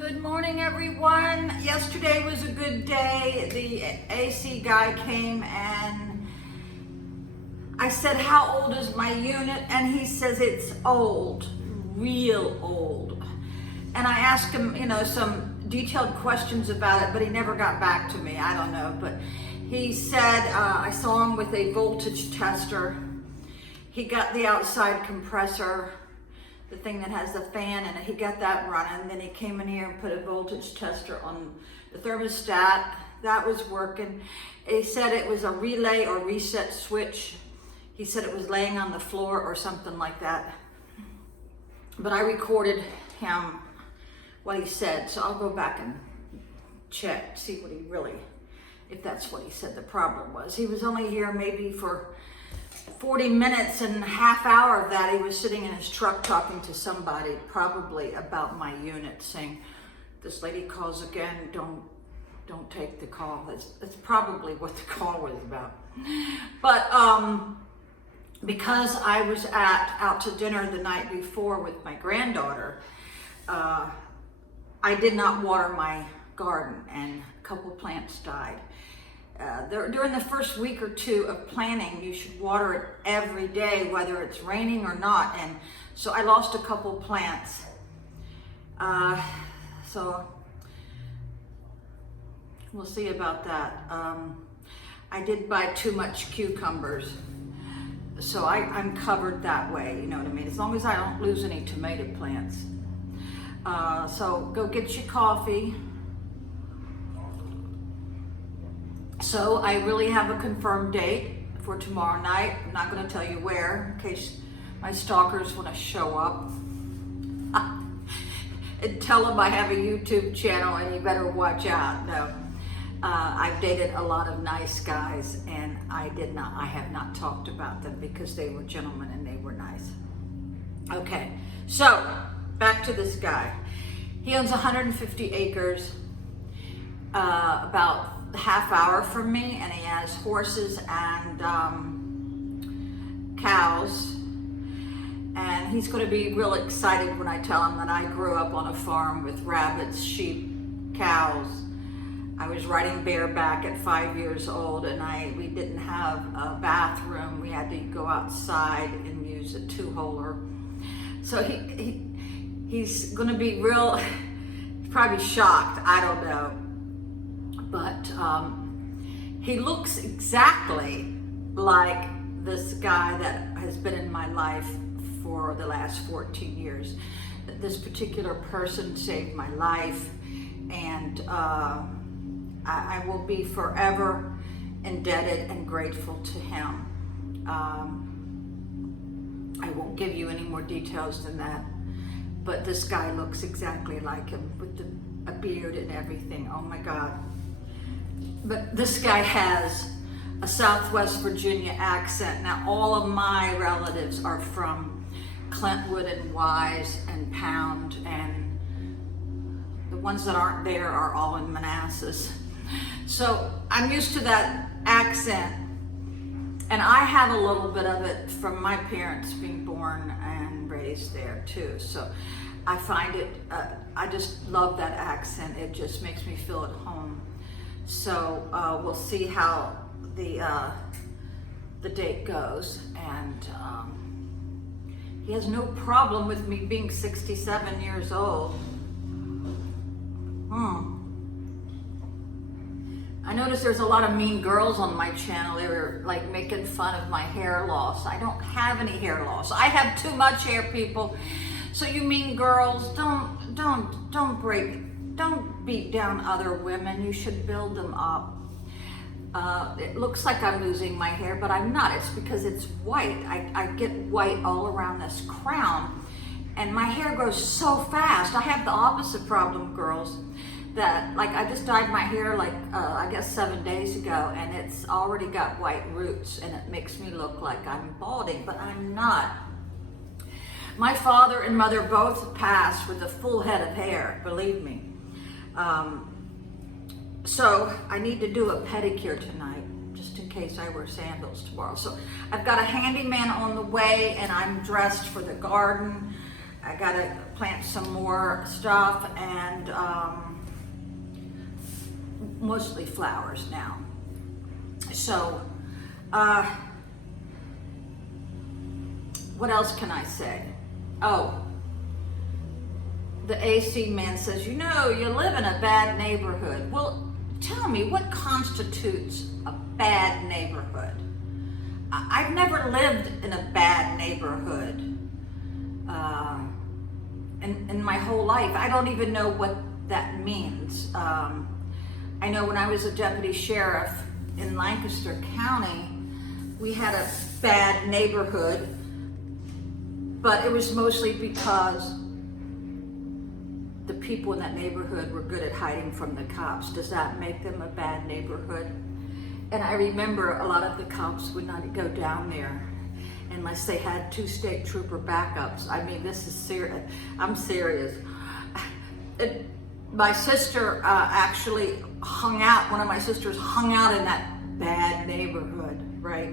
Good morning, everyone. Yesterday was a good day. The AC guy came and I said, how old is my unit? And he says it's old, real old. And I asked him, some detailed questions about it, but he never got back to me. I don't know, but he said, I saw him with a voltage tester. He got the outside compressor, the thing that has the fan in it. He got that running. Then he came in here and put a voltage tester on the thermostat. That was working. He said it was a relay or reset switch. He said it was laying on the floor or something like that. But I recorded him, what he said, so I'll go back and check, see what he really, if that's what he said the problem was. He was only here maybe for 40 minutes, and half hour of that he was sitting in his truck talking to somebody, probably about my unit, saying, this lady calls again, don't take the call. That's probably what the call was about. But because I was out to dinner the night before with my granddaughter, I did not water my garden and a couple plants died. During the first week or two of planting, you should water it every day, whether it's raining or not. And so I lost a couple plants. So we'll see about that. I did buy too much cucumbers, so I'm covered that way, you know what I mean? As long as I don't lose any tomato plants. So go get your coffee. So I really have a confirmed date for tomorrow night. I'm not going to tell you where, in case my stalkers want to show up. And tell them I have a YouTube channel and you better watch out. No, I've dated a lot of nice guys, and I have not talked about them because they were gentlemen and they were nice. Okay, so back to this guy. He owns 150 acres, about half hour from me, and he has horses and cows, and he's going to be real excited when I tell him that I grew up on a farm with rabbits, sheep, cows. I was riding bareback at 5 years old, and we didn't have a bathroom. We had to go outside and use a two-holer. So he's going to be real, probably shocked, I don't know. But he looks exactly like this guy that has been in my life for the last 14 years. This particular person saved my life, and I will be forever indebted and grateful to him. I won't give you any more details than that, but this guy looks exactly like him with a beard and everything. Oh my God. But this guy has a Southwest Virginia accent. Now, all of my relatives are from Clintwood and Wise and Pound, and the ones that aren't there are all in Manassas. So I'm used to that accent, and I have a little bit of it from my parents being born and raised there too. So I find it, I just love that accent. It just makes me feel at home. So we'll see how the date goes, and he has no problem with me being 67 years old. I noticed there's a lot of mean girls on my channel. They were like making fun of my hair loss. I don't have any hair loss. I have too much hair, people. So you mean girls, don't beat down other women. You should build them up. It looks like I'm losing my hair, but I'm not. It's because it's white. I get white all around this crown, and my hair grows so fast. I have the opposite problem, girls, that like I just dyed my hair like I guess 7 days ago, and it's already got white roots, and it makes me look like I'm balding, but I'm not. My father and mother both passed with a full head of hair, believe me. So I need to do a pedicure tonight, just in case I wear sandals tomorrow. So I've got a handyman on the way, and I'm dressed for the garden. I gotta plant some more stuff, and mostly flowers now. So, what else can I say? Oh, the AC man says, you know, you live in a bad neighborhood. Well, tell me, what constitutes a bad neighborhood? I've never lived in a bad neighborhood in my whole life. I don't even know what that means. I know when I was a deputy sheriff in Lancaster County, we had a bad neighborhood, but it was mostly because the people in that neighborhood were good at hiding from the cops. Does that make them a bad neighborhood? And I remember a lot of the cops would not go down there unless they had 2 state trooper backups. I mean, this is serious. I'm serious. My sister actually one of my sisters hung out in that bad neighborhood, right?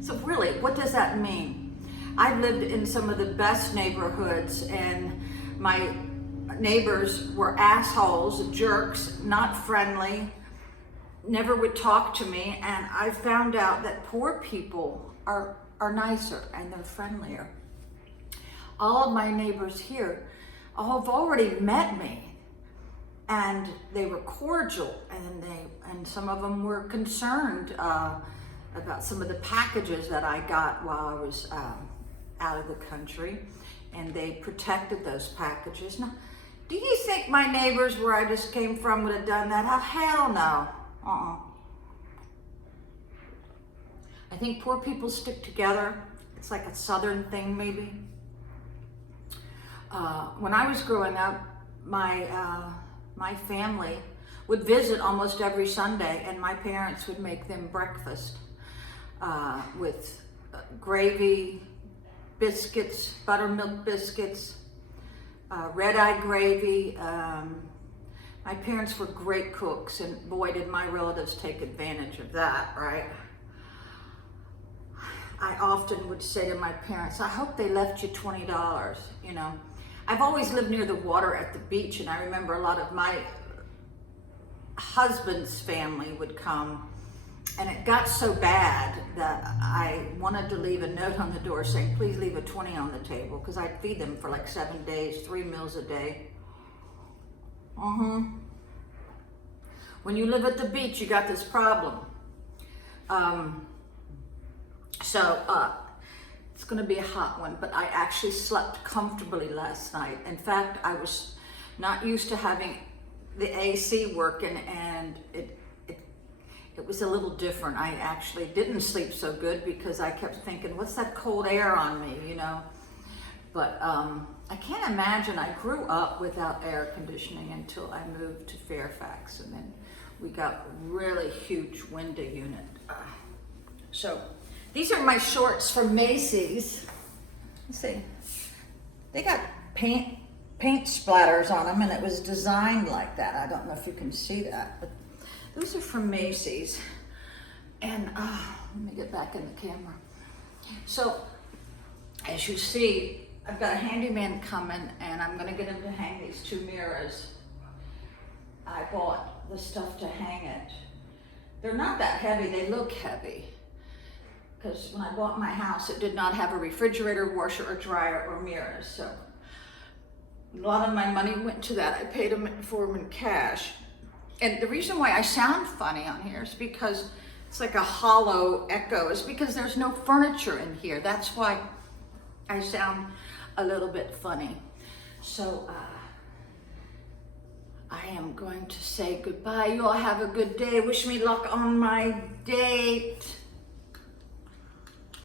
So really, what does that mean? I've lived in some of the best neighborhoods, and my neighbors were assholes, jerks, not friendly, never would talk to me, and I found out that poor people are nicer and they're friendlier. All of my neighbors here have already met me, and they were cordial, and some of them were concerned about some of the packages that I got while I was out of the country, and they protected those packages. Now, do you think my neighbors where I just came from would have done that? Oh, hell no. I think poor people stick together. It's like a Southern thing, maybe. When I was growing up, my family would visit almost every Sunday, and my parents would make them breakfast with gravy, biscuits, buttermilk biscuits, red-eye gravy. My parents were great cooks, and boy, did my relatives take advantage of that, right? I often would say to my parents, I hope they left you $20, you know. I've always lived near the water at the beach, and I remember a lot of my husband's family would come, and it got so bad that I wanted to leave a note on the door saying, please leave a 20 on the table, because I'd feed them for like 7 days, 3 meals a day. When you live at the beach, you got this problem. It's gonna be a hot one, but I actually slept comfortably last night. In fact, I was not used to having the AC working, and it was a little different. I actually didn't sleep so good because I kept thinking, what's that cold air on me, you know? But I can't imagine. I grew up without air conditioning until I moved to Fairfax, and then we got really huge window unit. So these are my shorts from Macy's. Let's see. They got paint splatters on them, and it was designed like that. I don't know if you can see that, but those are from Macy's. And let me get back in the camera. So as you see, I've got a handyman coming, and I'm gonna get him to hang these 2 mirrors. I bought the stuff to hang it. They're not that heavy, they look heavy. Because when I bought my house, it did not have a refrigerator, washer, or dryer, or mirrors. So a lot of my money went to that. I paid for them in cash. And the reason why I sound funny on here is because it's like a hollow echo. It's because there's no furniture in here. That's why I sound a little bit funny. So I am going to say goodbye. You all have a good day. Wish me luck on my date.